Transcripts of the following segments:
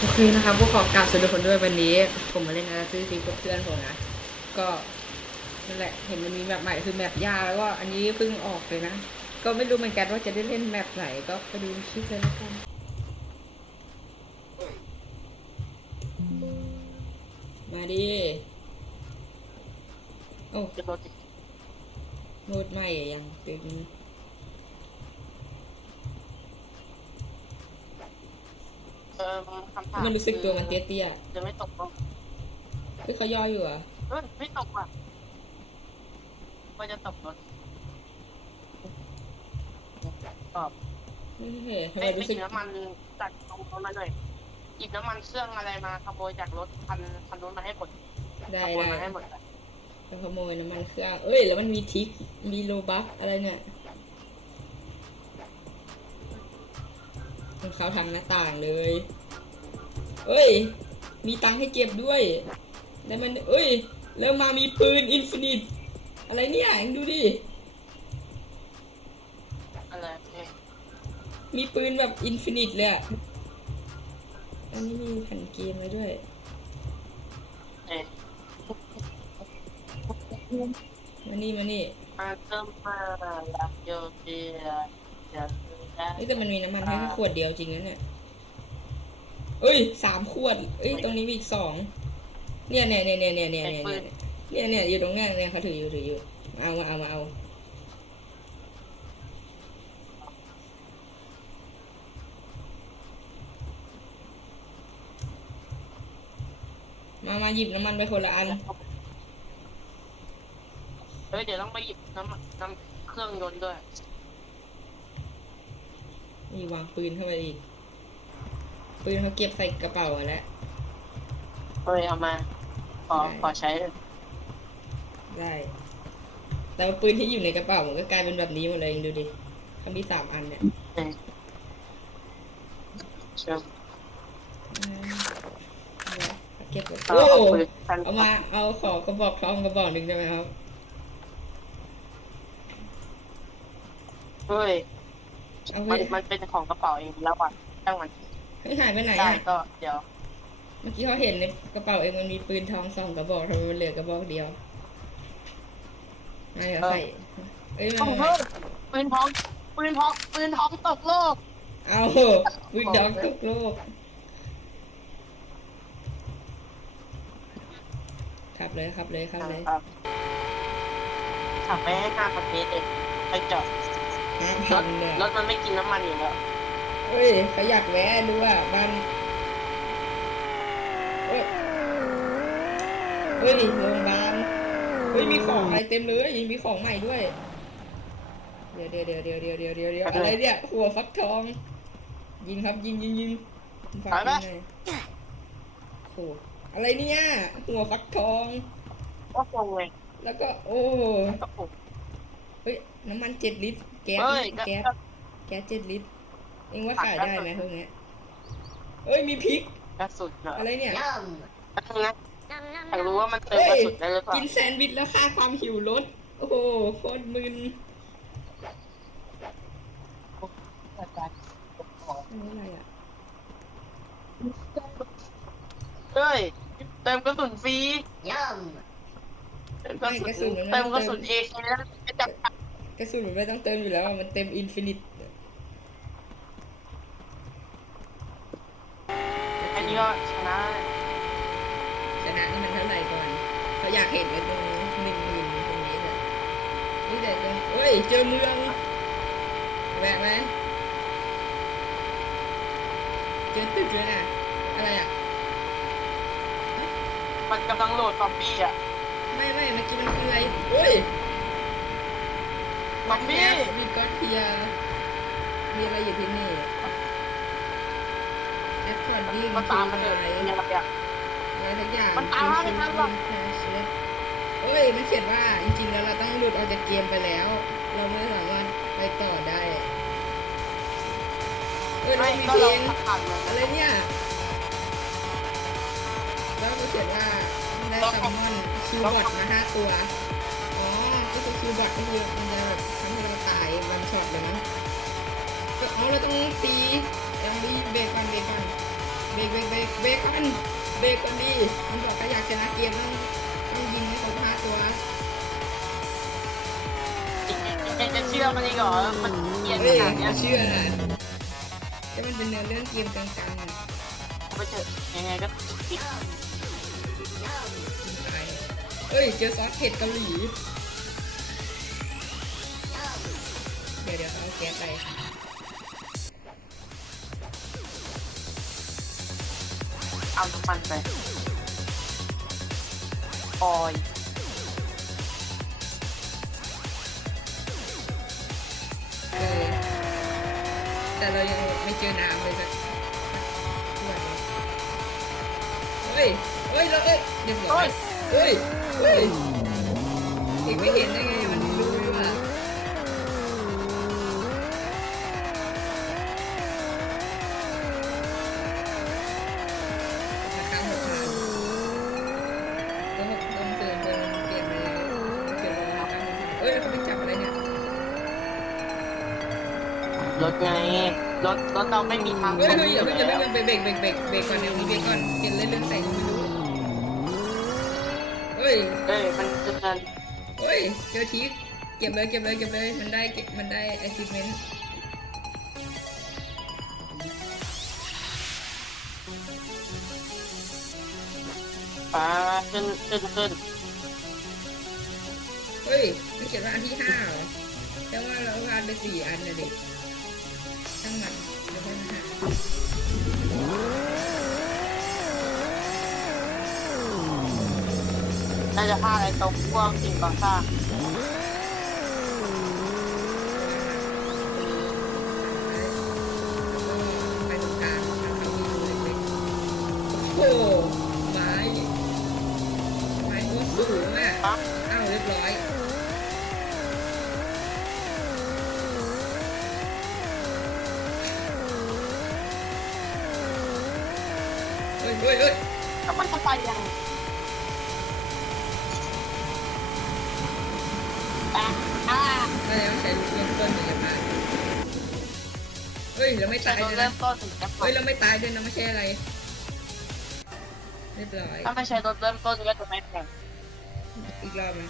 โอเคนะครับพวกขอกราบสวัสดีทุกคนด้วยวันนี้ ผมมาเล่นอาร์ซีซีกับเพื่อนผมนะ ก็นั่นแหละเห็นมันมีแมปใหม่คือแมปยาแล้วก็อันนี้เพิ่งออกเลยนะ ก็ไม่รู้เหมือนกันว่าจะได้เล่นแมปไหนก็ไปดูคลิปเลยแล้วกันมาดิโอ้จะโดนติดโหมดใหม่ยังตึ เออคำถามมันรู้สึกตัวมันเตี้ยจะไม่ตกลงๆคือเขาย่ออยู่เหรอะเฮ้ยไม่ตกอะว่าจะตกรถตอบไม่เห็นทำไมเอ้ยไปรู้หสึยิกบน้ำมันจากตรงนั้นมาหน่อยหยิบน้ำมันเครื่องอะไรมาขโมยจากรถคันคันนู้นมาให้หมดได้ขโมยได้มาให้หมดเลยต้องขโมยน้ำมันเครื่องเอ้ย แล้วมันมีทิกมีโลบัคอะไรเนี่ย เข้าทางหน้าต่างเลย เอ้ย มีตังค์ให้เก็บด้วยแล้วมันเอ้ย แล้วมามีปืนอินฟินิต อะไรเนี่ยเอ็งดูดิ อะไรเนี่ยมีปืนแบบอินฟินิตเลยอะอันนี้มีแผ่นเกมเลยด้วยเอ๊ะมานี่มานี่มาเติมมาลักโยเดียจะซื้อได้ เฮ้ยแต่มันมีน้ำมันให้แค่ขวดเดียวจริงนะเนี่ยเอ้ยสามขวดเอ้ยตรงนี้มีอีกสองเนี่ยเนี่ยเนี่ยเนี่ยเนี่ยเนี่ยเนี่ยเนี่ยเนี่ยอยู่ตรงเนี้ยเนี่ยเขาถืออยู่ถืออยู่เอามาเอามาเอามามาหยิบน้ำมันไปคนละอันเฮ้ยเดี๋ยวต้องไปหยิบน้ำมันน้ำเครื่องยนต์ด้วย นี่วางปืนเข้าไปอีก ปืนเขาเก็บใส่กระเป๋าไว้แล้วเฮ้ยเอามา ขอได้ขอใช้ได้แต่ว่าปืนที่อยู่ในกระเป๋ามันก็กลายเป็นแบบนี้หมดเลยเองดูดิเขามีสามอันเนี่ยเออเชื่ออืมเดี๋ยวเก็บไว้เอาโอ้เอาปืนกันเอามา เอาขอกระบอกทองกระบอกหนึ่งได้ไหมครับ เฮ้ย เอามัไว้นมันเป็นของกระเป๋าเองแล้วอะช่างมันเฮ้ยหายไปไหนได้อะก็เดี๋ยว เมื่อกี้เขาเห็นในกระเป๋าเองมันมีปืนทองสองกระบอกทำไมมันเหลือกระบอกเดียวไม่เหรอใส่เอ้ยโอ้มาโหมาปืนทองปืนทองปืนทองตกโลก เอาปืนดอกตกโลกขับเลยขับเลยขับเลย ครับขับไปให้ห้าพันเมตรเองไปจอด รถมันไม่กินน้ำมันอยู่แล้วเฮ้ยขยักแวะดูอะบ้านเฮ้ยเฮ้ยโรงพยาบาลเฮ้ยมีของอะไรเต็มเลยมีของใหม่ด้วย เดี๋ยวเดี๋ยวเดี๋ยวเดี๋ยวเดี๋ยวเดี๋ยวเดี๋ยวอะไรเนี่ยหัวฟักทอง ยิงครับยิงยิงยิงฟักยิงเลยโอ้โหอะไรเนี่ยหัวฟักทอง ก็คงเลยแล้วก็โอ้ เฮ้ยน้ำมันเจ็ดลิตร ก๊สเฮ้ยก็แก๊สก็แก๊สเจ็ดลิตรเองว่าขายได้ไหมพวกเนี้ยเอ้ยมีพริกกระสุนเหรออะไรเนี่ยแป๊บนึงนะอยากรู้ว่ามันเติมกระสุนได้หรือเปล่ากินแซนด์วิชแล้วค่าความหิวลดโอ้โหโคตรมึนอะไรอะเฮ้ยเติมกระสุนฟรีเติมกระไม่กระสุสุนนมันไม่เติมต้องกระเติสุมนเองแล้วจะจับ กระสุนมันไม่ต้องเติมอยู่แล้วอะมันเต็มอินฟินิตอันนี้ก็ชนะชนะนี่มันเท่าไหร่ก่อน เขาอยากเห็นไว้ตรงหนึ่งหมื่นตรงนี้เลยนี่แต่ตรงเฮ้ยเจอเมืองแวะไหมเจอตึกเลยน่ะอะไรอะมันกำลังโหลดซอมบี้อะ ไม่ไม่เมื่อกี้มันคืออะไรเฮ้ย ซอมบี้มีก็อตเทียมีอะไรอยู่ที่นี่แอปพอร์ตดิ้งมันตามมาเถออะไรเนี่ยอะไรอะอะไรสักอย่างมันตามมาไม่ทันหรอกเอ้ยมันเขียนว่าจริงๆแล้วเราต้องหลุดออกจากเกมไปแล้ว เราไม่สามารถไปต่อได้เอ้ยไม่แล้วมีก็เพลงผ่านอะไรเนี่ยแล้วมันเขียนว่าได้แซัมอนคิวบอทมาห้าตัว อ๋อก็คือคิวบอทก็คือมันจะแบบทำให้เราตายวันช็อตเลยนะก็เอาเราต้องตียังรีบเบรกก่อนเบรกก่อนเบรกเบรกเบรกเบรกกันเบรกกันดีมันบอกถ้าอยากชนะเกมต้องต้องยิงให้ครบห้าตัวยังจะเชื่อมันอีกเหรอ มันเกลียดขนาดเนี้ยเชื่อนะแต่มันเป็นเนื้อเรื่องเกมกลางๆอะไปเถอะยังไงก็เอ้ยเจอซอสเผ็ดเกาหลี ดี๋ยวเดี๋ยวเอาแก๊สไปเอาน้ำมันไปออยเออแต่เรายังไม่เจอน้ำเลยสักถ้วยเลยเฮ้ยเฮ้ยแล้วเอ้ยเรียบร้อยเฮ้ยเฮ้ยเองไม่เห็นได้ไงมัน รถรถเราไม่มีทางเฮ้ยเฮ้ยอย่าเพิ่งอย่าเพิ่งเบรกเบรกเบรกเบรกก่อนเดี๋ยวนี้เบรกก่อนเปลี่ยนเล่นเรื่องใส่ยังไม่รู้เฮ้ยเอ้ยมันจะเดินเฮ้ยเจอทีเก็บเลยเก็บเลยเก็บเลยมันได้เก็บมันได้ achievement ฟ้าขึ้นขึ้นขึ้นเฮ้ยมันเขียนว่าอันที่ห้าเหรอแต่ว่าเราวาดไปสี่อันนะเด็ก ช่างมันเดี๋ยวค่อยมาหาน่าจะฆ่าอะไรตรงพวกสิ่งก่อสร้างไปตรงกลางทำเอาที่ดูเล็กๆโอ้โหไม้ไม้โคตรสูงอะ ปั๊บอ้าวเรียบ ฮ้ยเฮ้ยเฮ้ยแล้วมันจะไปยังอะอะไม่แล้วใช้ลูกเริ่มต้นถึงจะผ่านเฮ้ยเราไม่แต่ตายเราด้วยเริ่นะมต้นถึงจะเฮ้ยเราไม่ตายด้วยนะไม่ใช่อะไรเรียบร้อยถ้าไม่ใช่รถเริ่มต้นก็จะไม่แข่งอีกรอบไหม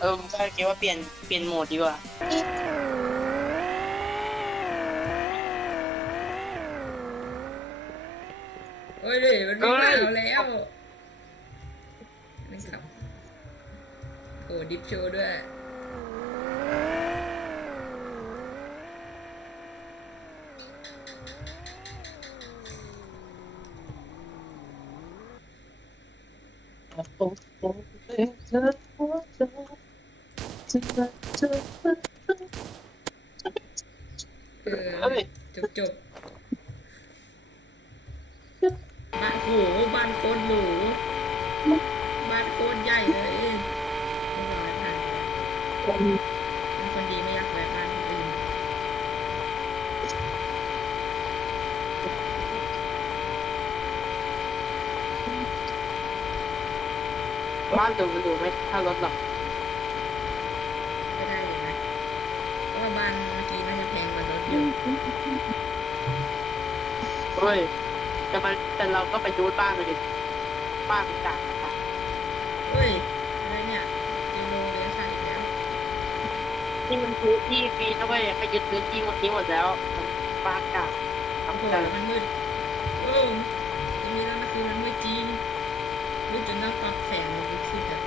เออผมก็คิดว่าเปลี่ยนเปลี่ยนโหมดดีกว่า เฮ้ยดิมันวิ่งมาเราแล้วนี่ครับโอ้ดิฟโชว์ด้วย เออ้อยจบจบบ้ โคตรหรูบ้านโคตรใหญ่เลยไม่รอแล้วผ่านเป็นคนดีไม่อยากแวะบ้านคนอื่นบ้านดูมันดูไม่ถ้ารถหรอกก็ได้อยู่นะเพราะว่าบ้านเมื่อกี้น่าจะแพงกว่ารถอยู่เฮ้ย แต่มันแต่เราก็ไปดูบ้านไปดิบ้านมันต่างกันนะเฮ้ย อะไรเนี่ยยูโรเลยค่ะอีกแล้วนี่มันพื้นที่ฟรีนะเว้ยไปยึดพื้นที่หมดนี้หมดแล้วบ้านเก่าโอ้โหทำใจมันมืดโอ้ยังมีแล้วนะคือมันมืดจริงมืดจนต้องปรับแสงมันขึ้นอะ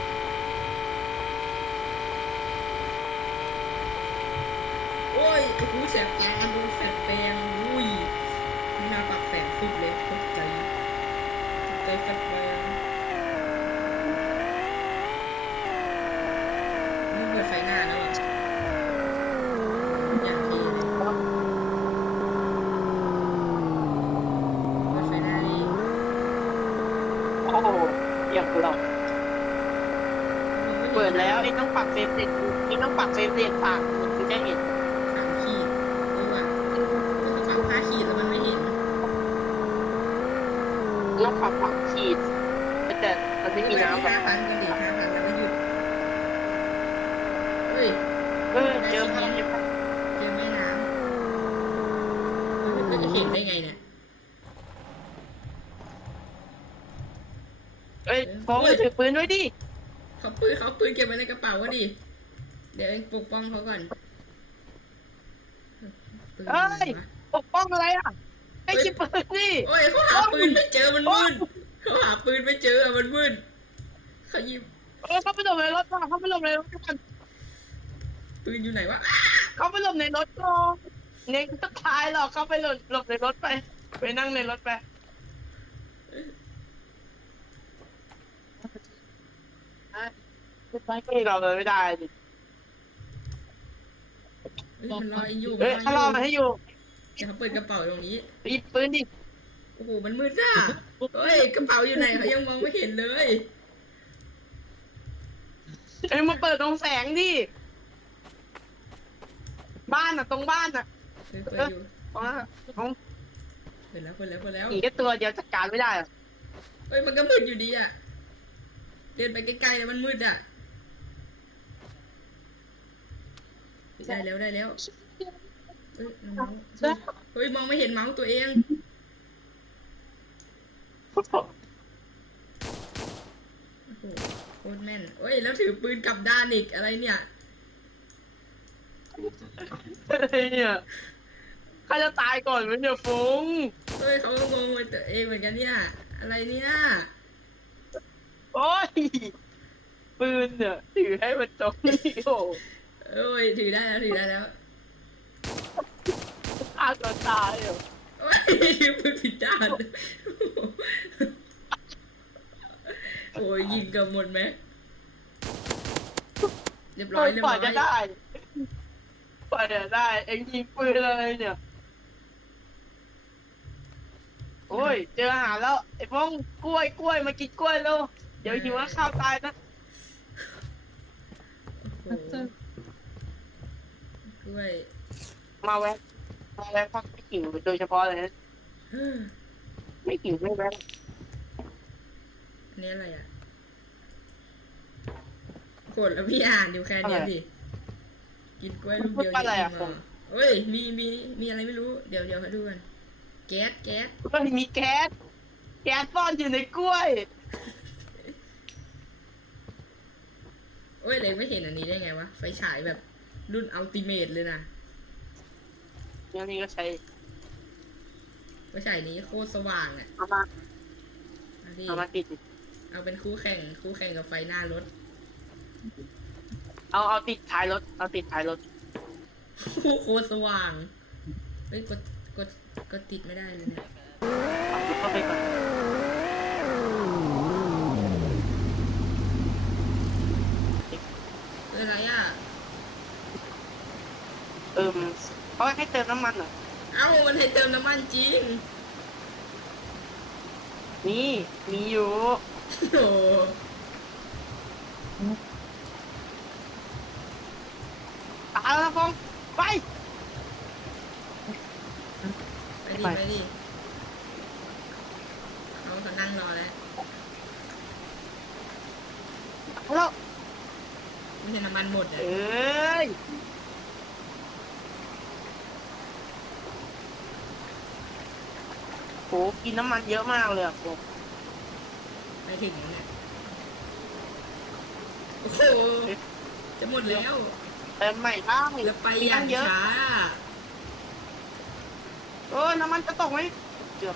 โอ้ยโอ้โหแสบตาดูแสบแปลงอุ้ย หน้าปรับแสงสุดเลยตกใจตกใจแสบแปลงนี่เปิดไฟหน้าแล้วหรออย่างดีเลยเปิดไฟหน้าดิโอ้โหเยี่ยมเราเปิดแล้วไอ้ต้องปรับเฟรมเรทไอ้ต้องปรับเฟรมเรทฝากมันถึงจะเห็น มีน้ำห้าพันมีเหลือห้าพันแล้วก็หยุดเฮ้ยเออเจอมีเจอเจอแม่น้ำมันจะเห็นได้ไงเนี่ยเอ้ยโฟมถือปืนด้วยดิเขาปืนเขาปืนเก็บไว้ในกระเป๋าวะดิ เดี๋ยวเองปกป้องเขาก่อนเอ้ย ปกป้องอะไรอะไอ้ใช่ปืนนี่โอ้ยเขาหาปืนไม่เจอมันมืดเขาหาปืนไม่เจอมันมืด ขาหยิบเออเขาไปหลบในรถก่อนเขาไปหลบในรถก่อนปืนอยู่ไหนวะเขาไปหลบในรถก่อนเน็กก็ตายหรอกเขาไปหลบหลบในรถไป ไปนั่งในรถไปไม่เราเลยไม่ได้ดิเฮ้ยมันรอเองอยู่เฮ้ยมันเขารรอออมายู่ให้อยู่เดี๋ยวเขาเปิดกระเป๋าตรงนี้ไปหยิบปืนดิ โอ้โห มันมืดอะเฮ้ย กระเป๋าอยู่ไหนเขายังมองไม่เห็นเลย เอ้ยมาเปิดตรงแสงดิ บ้านอะ ตรงบ้านอะเฮ้ยเปิดอยู่ตรงนั้นอะตรงเปิดแล้วเปิดแล้วเปิดแล้วผีแค่ตัวเดียวจัดการไม่ได้อะเฮ้ยมันก็มืดอยู่ดีอะ เดินไปใกล้ๆแล้วมันมืดอะ ได้แล้วได้แล้วเฮ้ยน้องเมาส์เฮ้ยมองไม่เห็นเมาส์ตัวเอง โอ้โหโค ตรแม่นเฮ้ย แล้วถือปืนกลับด้านอีกอะไรเนี่ยเนี่ยข้าจะตายก่อนไหมเนี่ยฟงเฮ้ยเขาก็งงไปตัวเองเหมือนกันเนี่ย อะไรเนี่ย โอ้ยปืนเนี่ยถือให้มันจบนี่โอ้เอ้ย ถือได้แล้วถือได้แล้วฆ่าตัวตายเหรอ โอ้ยปืนผิดด้าน โอ้ยยิงเกับหมดไหมเรียบร้อยเรียบปร้ล่ออยยจะได้ปล่อยจะได้ เอ็งยิงปืนอะไรเนี่ย โอ้ย เจออาหารแล้ว ไอ้ฟงกล้วยกล้วยมากินกล้วยแล้วเดี๋ยวหิวแล้วข้าวตายนะโอ้โหกล้วยมาแวะมาแวะพักไม่หิวโดยเฉพาะเลยนะเฮ้อไม่หิวไม่แวะ อันนี้อะไรอะกดแล้วพี่อ่านดูแค่เนี้ยดิ กินกล้วยลูกเดียวอะไรเยอะอะผมเฮ้ย มี มี มีอะไรไม่รู้ เดี๋ยวเดี๋ยวเขาดูกันแก๊ส แก๊สมันมีแก๊ส แก๊สซ่อนอยู่ในกล้วยเอ้ย เลยไม่เห็นอันนี้ได้ไงวะ ไฟฉายแบบรุ่นอัลติเมทเลยนะงั้นนี่ก็ใช้ไฟฉายนี้โคตรสว่างอะเอามาเอาดิเอามาติด เอาเป็นคู่แข่งคู่แข่งกับไฟหน้ารถเอาเอาติดท้ายรถ เอาติดท้ายรถ โคตรสว่างเฮ้ยกดกดกดติดไม่ได้เลยเนี่ยเอาติดเข้าไปก่อนเอออะไรอะเอิมเขาให้เติมน้ำมันเหรอ เอ้ามันให้เติมน้ำมันจริง นี่ มีอยู่ โอ้โหเอาละฟองไปไปดิไปไปดิเขาเขานั่งรอแล้วเอาแล้วไม่ใช่น้ำมันหมดอะเอ้ยโหกินน้ำมันเยอะมากเลยอะฟอง ไปถึงแล้วเนี่ยโอ้โหจะหมดแล้ว เติมใหม่บ้างแล้วไปอย่างเยอะช้า เออน้ำมันจะตกไหมเกือบ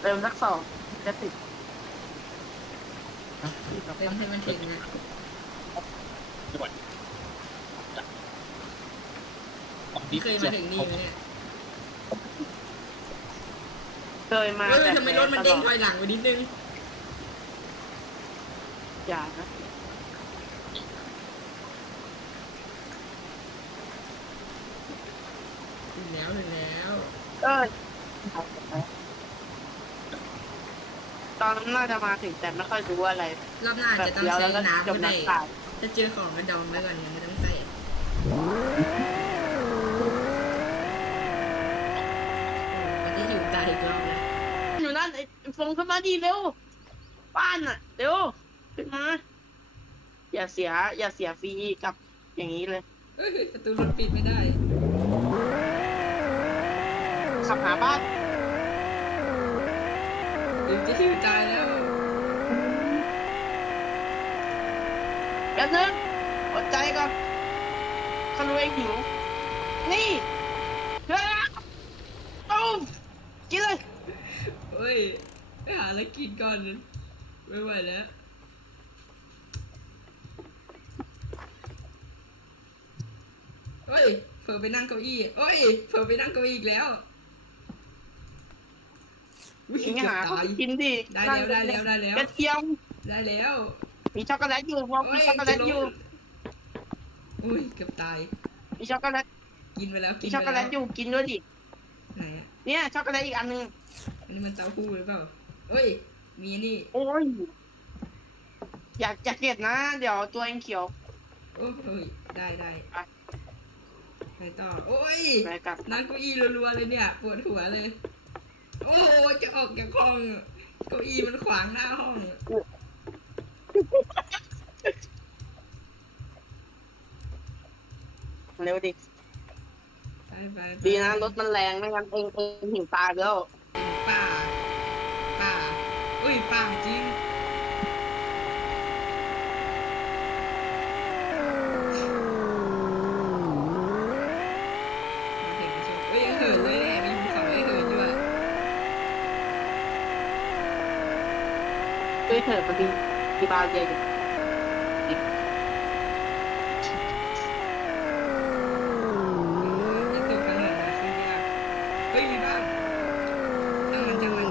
เติมสักสองจะติดเติมให้มันถึงนะพี่เคยมาถึงนี่ไหมเนี่ย เคยมาเออแต่ทำไมรถมันเด้งถอยหลังไปนิดนึง อย่านะถึงแล้วถึงแล้วเออตอนนั้นน่าจะมาถึงแต่ไม่ค่อยรู้อะไรรอบหน้าแบบจะต้องเดียวใช้แล้วก็น้ำจก็มได้น้ำตายถ้าเจอของกระดองไว้ก่อนยังไม่ต้องใส่วันนี้หิวตายอีกรอบแล้ว อยู่นั่นไอ้ ฟงขึ้นมาดีเร็ว บ้านอะ เร็ว ขึ้นมา อย่าเสีย อย่าเสียฟรีกับอย่างนี้เลย เอ้ยประตูรถปิดไม่ได้ ขับหาบ้าน เดี๋ยวจะหิวตายแล้ว แป๊บนึงอดใจก่อนคันเวงหิว นี่เฮ้ยตุ้มกินเลย เฮ้ย ไปหาอะไรกินก่อนไม่ไหวแล้วเฮ้ยเผลอไปนั่งเก้าอี้เฮ้ยเผลอไปนั่งเก้าอี้อีกแล้ววิ่กินเกือบหาเขาตายกินดิได้แล้วได้แล้วได้แล้วกระเทียมได้แล้วมีช็อกโกแลตอยู่มองมีช็อกโกแลตอยู่อุ้ยเกือบตายมีช็อกโกแลตกินไปแล้วกิมีนช็อกไปโกแลแล้วตอยู่กินด้วยดิไหนอะเนี่ยช็อกโกแลตอีกอันนึงอันนี้มันเต้าหู้หรือเปล่า เฮ้ย มีนี่โอ้ยอยากอยากเก็บนะ เดี๋ยวตัวเองเขียว โอ้ยได้ได้ไป ไปต่อ โอ้ย ไปกันนั่งเก้าอี้รัวๆเลยเนี่ย ปวดหัวเลย โอ้โหจะออกจากห้อง เก้าอี้มันขวางหน้าห้อง เร็วดิ ไปไปไปดีนะรถมันแรงไม่งั้นเองเองหิวตายไปแล้วป่า ป่าอุ้ยป่าจริงเห็นไม่ใช่เฮ้ยยังเหินเลยนะมีภูเขาให้เหินด้วยด้เถิดมันดีมีบาร์เยอะ จะตึกกันหน่อยนะคือยากเฮ้ยมีบ้านจังมันจังมัน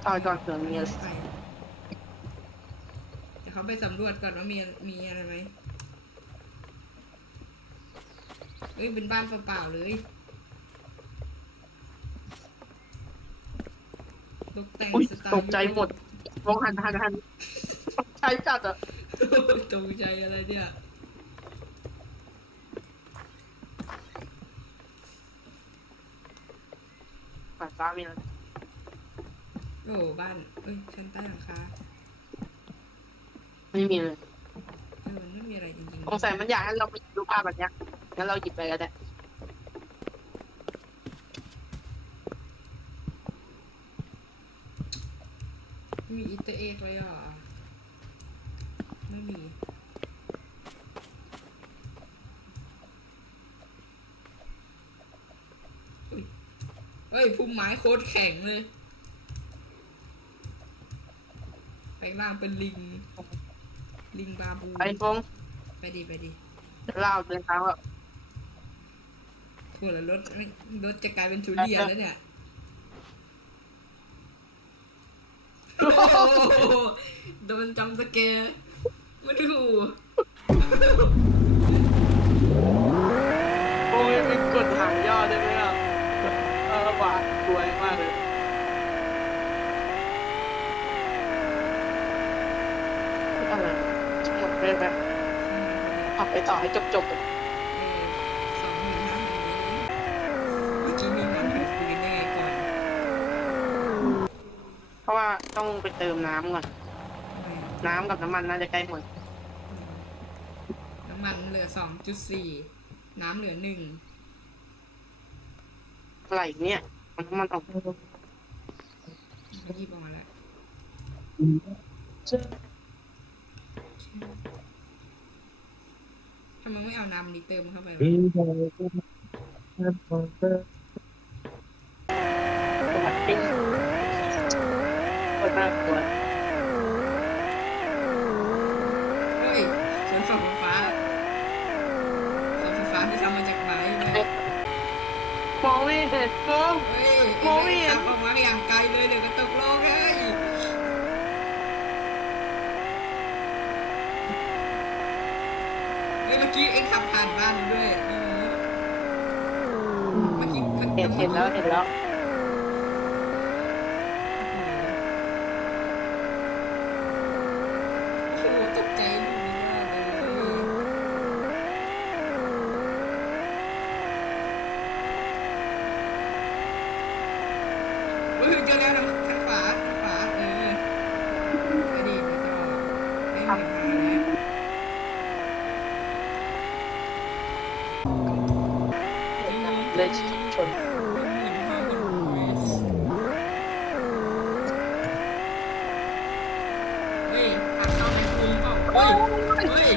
ต อนก่อนเผื่อมีอะไรไปเดี๋ยวเขาไปสำรวจก่อนว่ามีมีอะไรไหมเฮ้ยเป็นบ้านเปล่าๆเลยตกแต่งอุ๊ยสไตล์ตกใจหมดมองหันหันหันตกใจจัดอะตกใจอะไรเนี่ยฝ่ายฟ้ามีอะไร โอ้บ้านเอ้ยชั้นใต้หลังคาไม่มีเลยเออมันไม่มีอะไรจริงสงสัยมันอยากให้เราไปดูภาพแบบเนี้ยงั้นเราหยิบไปก็ได้ๆมีอิตเตอร์เอ็กเลยเหรอไม่มีอุ๊ยเฮ้ยพุ่มไม้โคตรแข็งเลย ไปล่างเป็นลิง ลิงบาบู ไอ้ฟงไปดิไปดิเดี๋ยวเราเดินทางว่าถั่วแล้วรถไม่รถจะกลายเป็นทุเรียนแล้วเนี่ยโอ้โหโดนจำสเกร์มาดูโอ้ยเป็นกดหางย่อได้ไหมอะเออหวานสวยมากเลยอะไรหมดเลยแบบขับ ไปต่อให้จบจบเออสองหมื่นห้าพันเมื่อกี้มีมันถือปืนได้ไงก่อนเพราะว่าต้องไปเติมน้ำก่อนทำไมน้ำกับน้ำมันน่าจะใกล้หมด น้ำมันเหลือสองจุดสี่น้ำเหลือหนึ่งอะไรเนี่ย มันน้ำมันออกเขาหยิบออกมาแล้ว ทำไมไม่เอาน้ำนี้เติมเข้าไปวะสวัสดีคนน่ากลัวเฮ้ยสวนฝั่งฟ้าสวนฟ้าที่ทำมาจากไม้นะมองไม่เห็นฟงเฮ้ยมองไม่เห็นขับออกมาอย่างไกลเลยเดี๋ยวก็ตกโลกให้เฮ้ยเมื่อ กี้เอ็งขับผ่านบ้านด้วยเออเมื่อกี้เห็นเห็นแล้วเห็นแล้วโอ้โหตกใจลูกนี้มากเลยเฮ้ยเจอแล้วนะทางขวาทางขวาเออไปดิไปต่อเล่นกันมาแล้วเร็เลยชน เฮ้ยหักเข้าไมโครเปล่าเฮ้ยเฮ้ย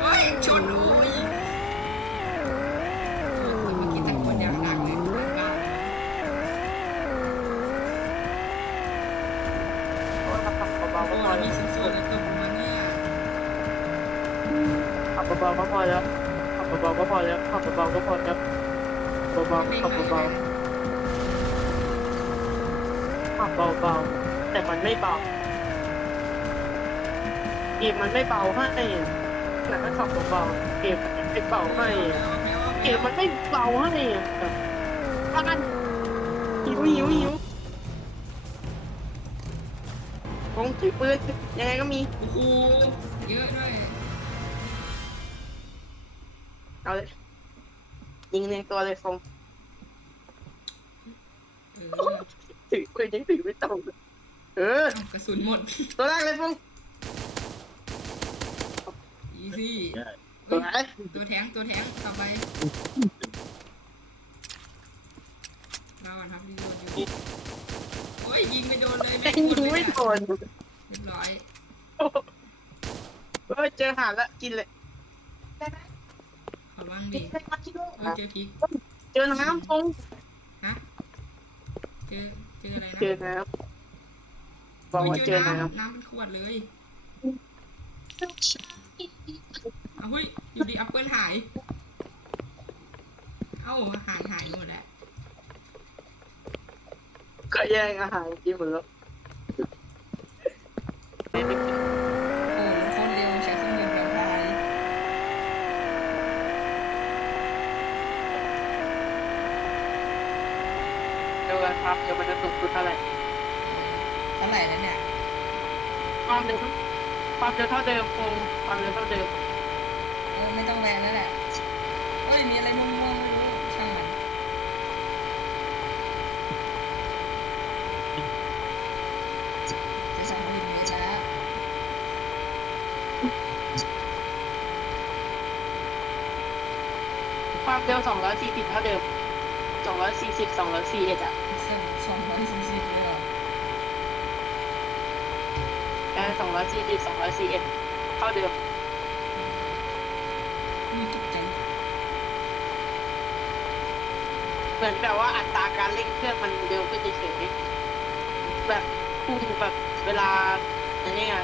เฮ้ยชนเลยเมื่อกี้ตะโกนอย่างดังเลยกล้า เบาๆ โอ้ ก็พอ มีสุดๆเลยตกลงมาเนี่ย ขับเบาๆก็พอแล้วขับเบาๆก็พอแล้วขับเบาๆก็พอแล้วเบาๆขับเบาๆขับเบาๆแต่มันไม่เบาเกมมันไม่เบาให้แต่ถ้าขับเบาๆเกมมันไม่เบาให้เกมมันไม่เบาให้ถ้างั้นหิวหิวหิวคงถือปืนยังไงก็มีโอ้โหเยอะด้วย เอาเลยยิงในตัวเลยฟงเออถือปืนยังถือไม่ตรงเออ เอากระสุนหมด ตัวแรกเลยฟงอีซี่ตัวไหนตัวแทงตัวแทงต่อไปเราอะครับรีโหลดอยู่โอ้ยยิงไม่โดนเลยไม่ยิโดนงเลยไม่เนี่ยโดนเรียบร้อย เออเจอหาดละกินเลยข อบ้างดิเออเจอพริกเจอน้ำฟงฮะเจอเจออะไรนะเจอน้ำบอกว่าเจอน้น้ำเป็นขวดเลยเอาเฮ้ยอยู่ดีแอปเปิลหาย เอ้าหายหายหมดแล้วำก็แย่งอาหารกินหมดแล้ว โอ้ยโคนเร็วใช้เครื่องบินแพงไป เดี๋ยวกันครับเดี๋ยวมันจะสุกคือเท่าไหร่เท่าไหร่แล้วเนี่ยความเร็วความเร็วเท่าเดิมฟงความเร็วเท่าเดิมเออไม่ต้องแรงแล้วแหละเฮ้ยมีอะไรม่วงๆไม่รู้ช่างมันจะสั่งผลิตไหมจ๊ะความเร็วสองร้อยสี่สิบเท่าเดิมสองร้อยสี่สิบสองร้อยสี่เอ็ดอะ ส่สี่สิบเลยเหรอแค่สองร้อยสี่สิบสองร้อยสี่เอ็ดเท่าเดิมนี่ตกใจเหมือนแบบว่าอัตราการเร่งเครื่องมันเร็วขึ้นเฉยๆแบบพุ่งแบบเวลาอันนี้ไง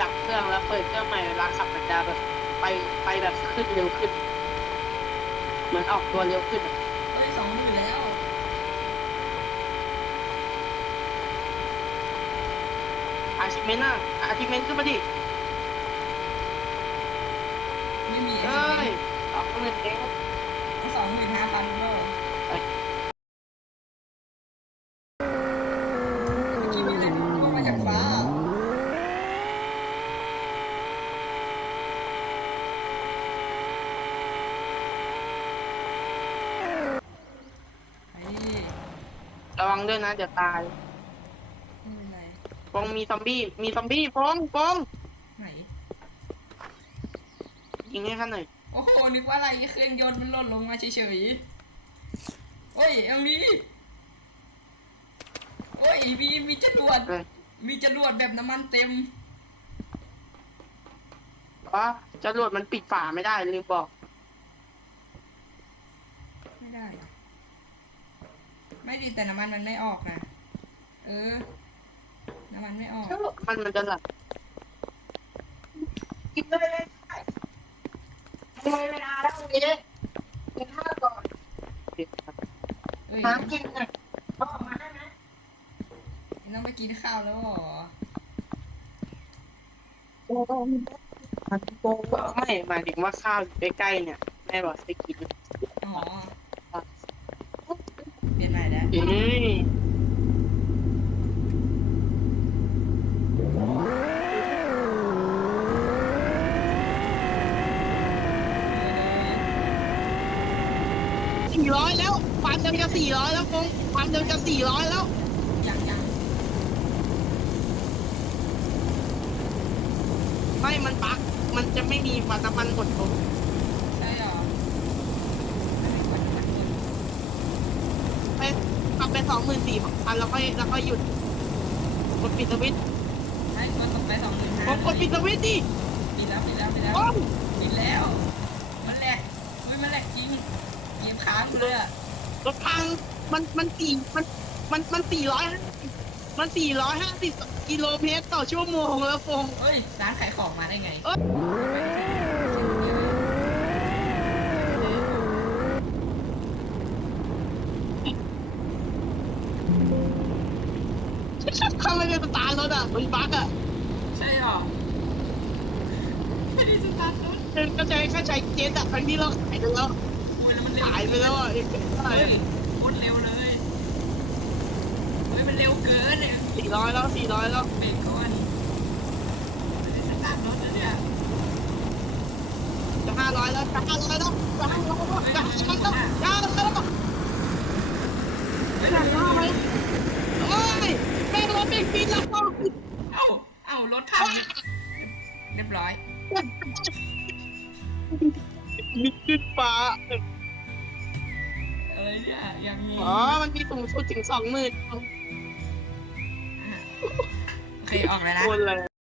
ดับเครื่องแล้วเปิดเครื่องใหม่เวลาขับมันจะแบบไปไปแบบขึ้นเร็วขึ้น เหมือนออกตัวเร็วขึ้นอะ เฮ้ยสองหมื่นแล้ว อาชิเมนอะอาชิเมนขึ้นมาดิไม่มีเอ้ยสองหมื่นเองสองหมื่นห้าพันก็คิดไม่เลยลงมาจากฟ้าไอ้ไม่ระวังด้วยนะเดี๋ยวตายเป็น ไรฟองมีซอมบี้มีซอมบี้ฟองฟองไหน ยิงให้ข้าหน่อยโอ้โห นึกว่าอะไรเครื่องยนต์มันหล่นลงมาเฉยๆ โอ้ยยังมีโอ้ยมีมีจรวด เอ้ยมีจรวดแบบน้ำมันเต็ม อ๋อจรวดมันปิดฝาไม่ได้ลืมบอก ไม่ได้ ไม่ดีแต่น้ำมันมันไม่ออกนะ เออ น้ำมันไม่ออก มันมันจะหลับกินเลยทำไมเวลาแล้วนี้กินข้าวก่อนเอ้ยน้ำกินหน่อยบอกมาได้นะต้องไปกินข้าวแล้วเหรอไม่หมายถึงว่าข้าวอยู่ใกล้ๆเนี่ยแม่บอกให้กินอ๋อเปลี่ยนใหม่แล้วเอ้ย สี่ร้อยแล้วความเร็วจะสี่ร้อยแล้วคงความเร็วจะสี่ร้อยแล้วไม่มันปักมันจะไม่มีวัตมันกดลงไปกลับไปสองหมื่นสี่พันแล้วค่อยแล้วค่อยหยุดกดปิดสวิตช์ไม่กดไปสองหมื่นห้ากดปิดสวิตช์ดิปิดแล้วปิดแล้วปิดแล้ว เลยอะรถพังมันมันสี่มันมันมันสี่ร้อยมันสี่ร้อยห้าสิบกิโลเมตรต่อชั่วโมงแล้วฟงเฮ้ยร้านขายของมาได้ไงเอ้ยทำไมเป็นสตาร์ทรถอะมันบั๊กอะใช่หรอไม่ได้สตาร์ทรถก็ใช้ก็ใช้เจสอะครั้งที่เราขายไปแล้ว โอ้ยแล้วมันเร็วขายไปแล้วอะเฮ้ยโคตรเร็วเลย เฮ้ย มันเร็วเกินเนี่ยสี่ร้อยแล้วสี่ร้อยแล้วเบรกก่อนไม่ได้สตาร์ทรถแล้วเนี่ยจะห้าร้อยแล้วจะห้าร้อยแล้วจะห้าร้อยแล้วจะห้าร้อยแล้วจะห้าร้อยแล้วเฮ้ยจะเร็วห้าร้อยๆโอ้ยแม่งรถแม่งฟินแล้วเอ้าเอ้ารถพังเรียบร้อย มีขึ้นฟ้า อะไรเนี่ยยังงงอ๋อ มันมีสูงสุดถึงสองหมื่นโอเคออกเลยนะ คนเลย